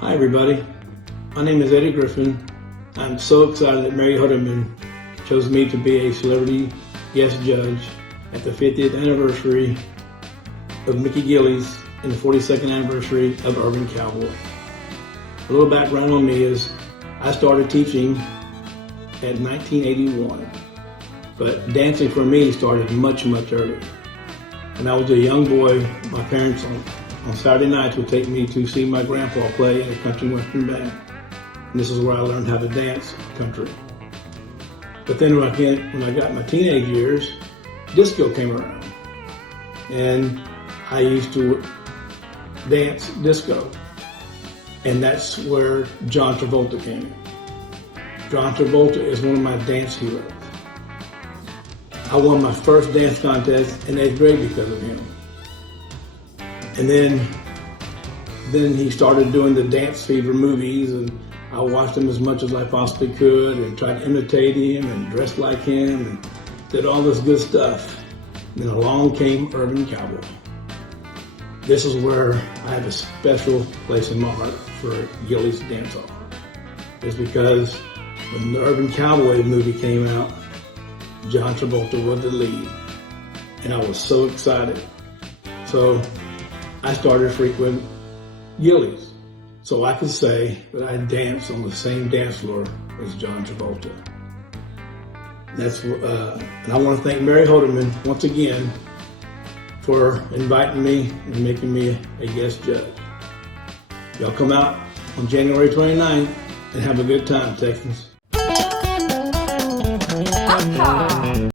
Hi everybody, my name is Eddie Griffin. I'm so excited that Mary Hutterman chose me to be a celebrity guest judge at the 50th anniversary of Mickey Gilley's and the 42nd anniversary of Urban Cowboy. A little background on me is I started teaching at 1981, but dancing for me started much earlier. When I was a young boy, my parents on Saturday nights would take me to see my grandpa play in a country western band. And this is where I learned how to dance country. But then when I got my teenage years, disco came around. And I used to dance disco. And that's where John Travolta came in. John Travolta is one of my dance heroes. I won my first dance contest in 8th grade because of him. And then he started doing the Dance Fever movies, and I watched him as much as I possibly could and tried to imitate him and dress like him and did all this good stuff. And then along came Urban Cowboy. This is where I have a special place in my heart for Gilley's Dance Off. It's because when the Urban Cowboy movie came out, John Travolta was the lead, and I was so excited. So I started frequenting Gilley's, so I could say that I danced on the same dance floor as John Travolta. And I want to thank Mary Hutterman once again for inviting me and making me a guest judge. Y'all come out on January 29th and have a good time, Texans.